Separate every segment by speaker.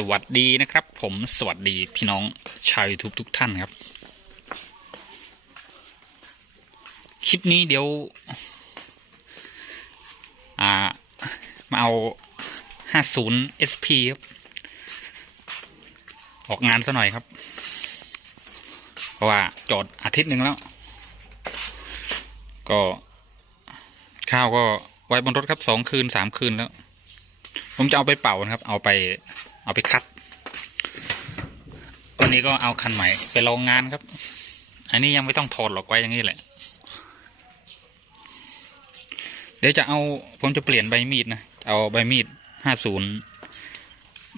Speaker 1: สวัสดีนะครับ ผมสวัสดีพี่น้องชาว YouTube ทุกท่านครับ คลิปนี้เดี๋ยว อ่า มาเอา 50 SP ครับ ออกงานซะหน่อยครับ เพราะว่าจอดอาทิตย์หนึ่งแล้ว ก็ข้าวก็ไว้บนรถครับสองคืนสามคืนแล้ว ผมจะเอาไปเป่านะครับ เอาไป เอาไปคัดวันนี้ก็เอาคันใหม่ไปลองงานครับ อันนี้ยังไม่ต้องถอดหรอกไว้อย่างนี้แหละ เดี๋ยวจะเอาผมจะเปลี่ยนใบมีดนะ เอาใบมีดห้าศูนย์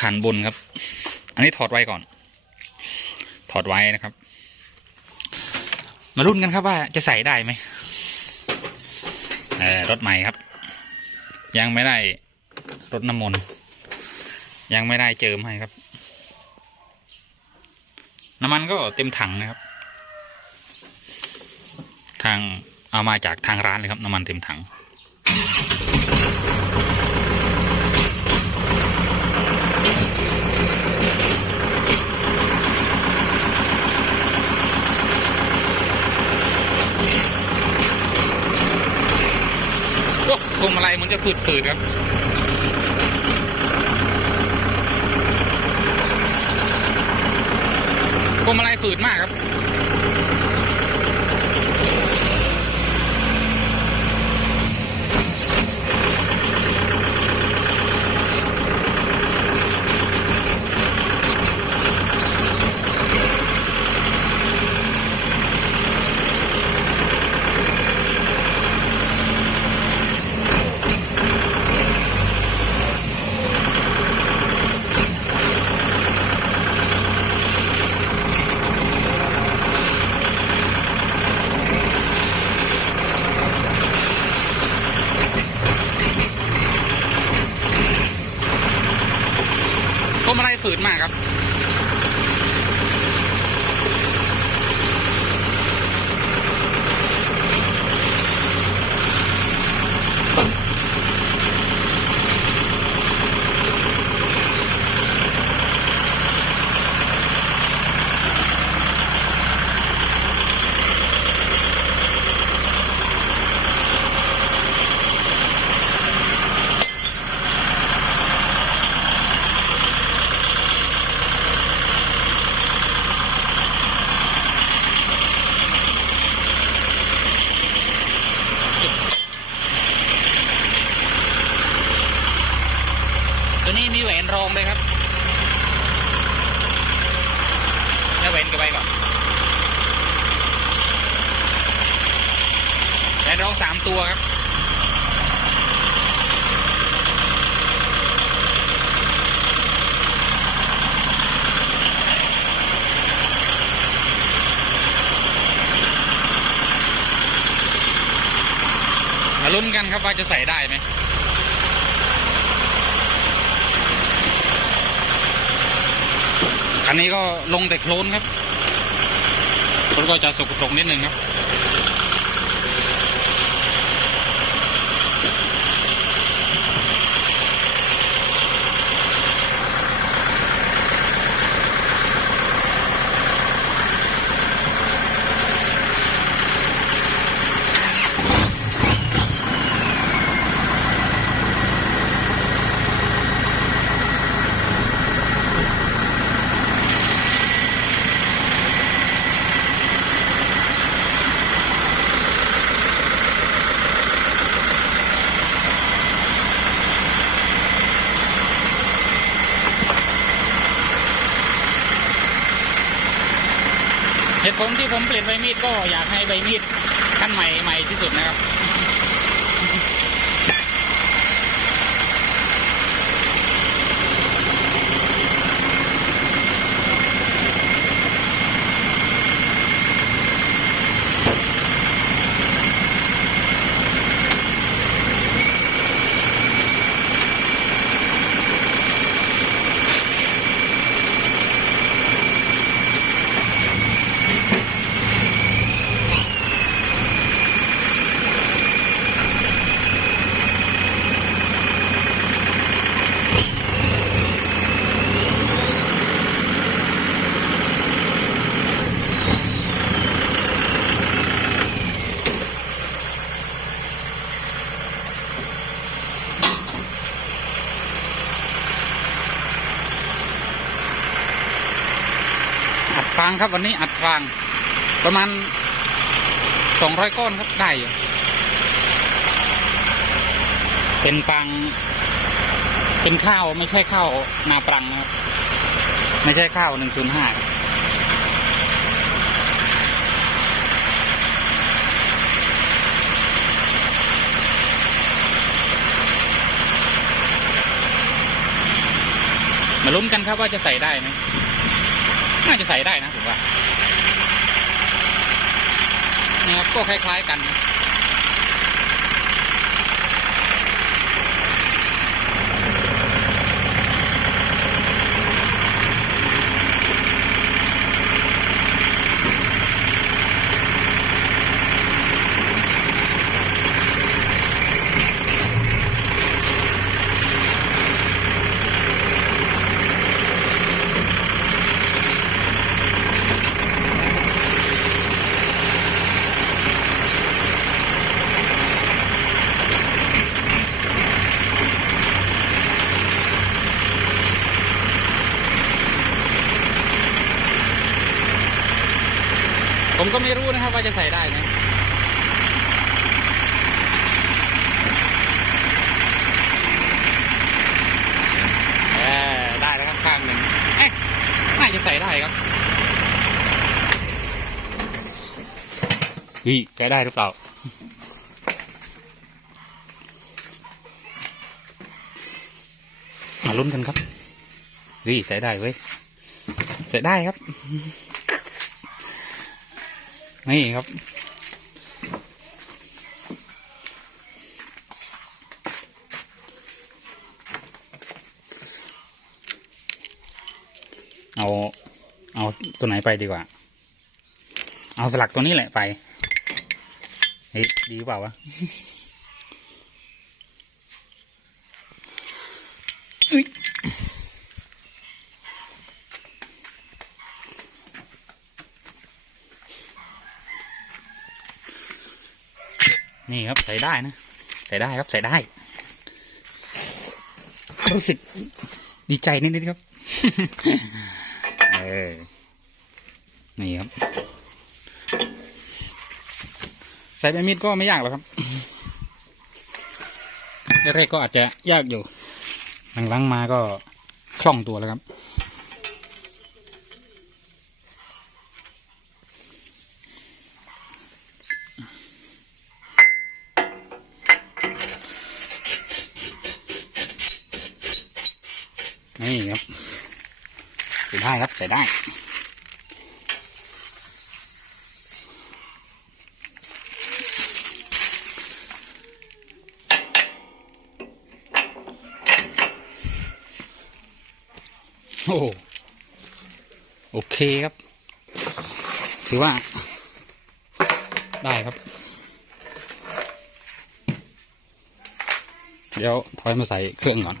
Speaker 1: ขันบนครับ อันนี้ถอดไว้ก่อน ถอดไว้นะครับ มาลุ้นกันครับว่าจะใส่ได้ไหมรถใหม่ครับ ยังไม่ได้รถน้ำมนต์ ยังไม่ได้เจิมให้ครับ น้ำมันก็เต็มถังนะครับ ทางเอามาจากทางร้านเลยครับ น้ำมันเต็มถังโอ้พวงมาลัยมันจะฝืดๆครับ วงมาลัยฝืดมากครับ ตัวนี้มีแหวนรองเลยครับแล้วแหวนก็ไปก่อนแหวนรองสามตัวครับมาลุ้นกันครับว่าจะใส่ได้ไหม อันนี้ก็ลงแต่โคลนครับมันก็จะสกปรกนิดนึงครับ ผมที่ผมเปลี่ยนใบมีดก็อยากให้ใบมีดขั้นใหม่ใหม่ที่สุดนะครับ เางครับวันนี้อัดฟาง ประมาณสองร้อยก้อนครับได้เป็นฟางเป็นข้าวไม่ใช่ข้าวนาปรังนะครับ ไม่ใช่ข้าวหนึ่งศูนย์ห้ามาลุ้นกันครับว่าจะใส่ได้ไหม น่าจะใส่ได้นะผมว่านี่ครับก็คล้ายๆกันนะ ผมก็ไม่รู้นะครับว่าจะใส่ได้ไหมได้แล้วครับข้างหนึ่งเอ๊ะน่าจะใส่ได้ครับฮีใช้ได้หรือเปล่ามาลุ้นกันครับฮี่ใส่ได้เว้ยใส่ได้ครับ นี่ครับ เอา เอาตัวไหนไปดีกว่า เอาสลักตัวนี้แหละไป เฮ้ยดีเปล่าวะอุ๊ย นี่ครับใส่ได้นะ ใส่ได้ครับใส่ได้ รู้สึกดีใจนิดๆครับ เออ นี่ครับ ใส่ใบมีดก็ไม่ยากหรอกครับแรกๆก็อาจจะยากอยู่ หลังๆมาก็คล่องตัวแล้วครับ นี่ครับใส่ได้ครับใส่ได้โอ้โหโอเคครับ ถือว่า ได้ครับ เดี๋ยวถอยมาใส่เครื่องก่อน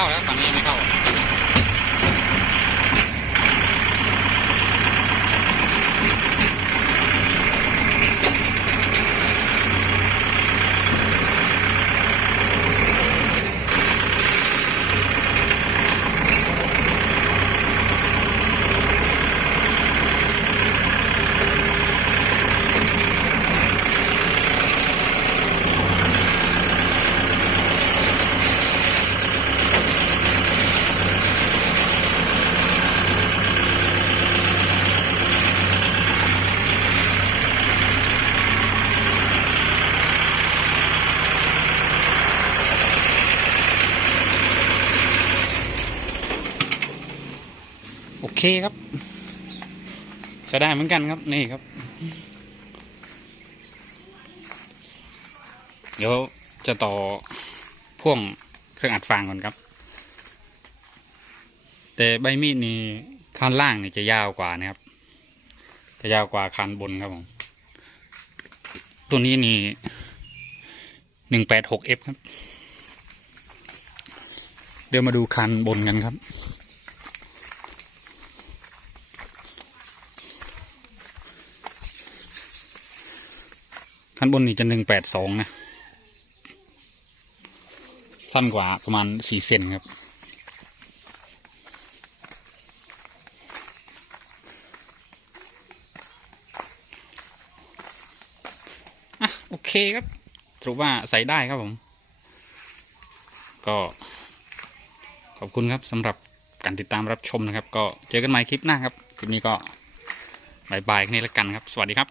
Speaker 1: เข้าแล้วฝั่งนี้ยังไม่เข้า เคครับใช้ได้เหมือนกันครับนี่ครับ เดี๋ยวจะต่อพ่วงเครื่องอัดฟางก่อนครับ แต่ใบมีดนี่ข้างล่างนี่จะยาวกว่านะครับ จะยาวกว่าคันบนครับผมตัวนี้นี่หนึ่งแปดหกเอฟครับ เดี๋ยวมาดูคันบนกันครับ ขั้นบนนี่จะหนึ่งแปดสองนะ สั้นกว่าประมาณสี่เซนครับ อะ โอเคครับสรุปว่าใส่ได้ครับผม ก็ขอบคุณครับสำหรับการติดตามรับชมนะครับ ก็เจอกันใหม่คลิปหน้าครับ คลิปนี้ก็บายบายแค่นี้แล้วกันครับ สวัสดีครับ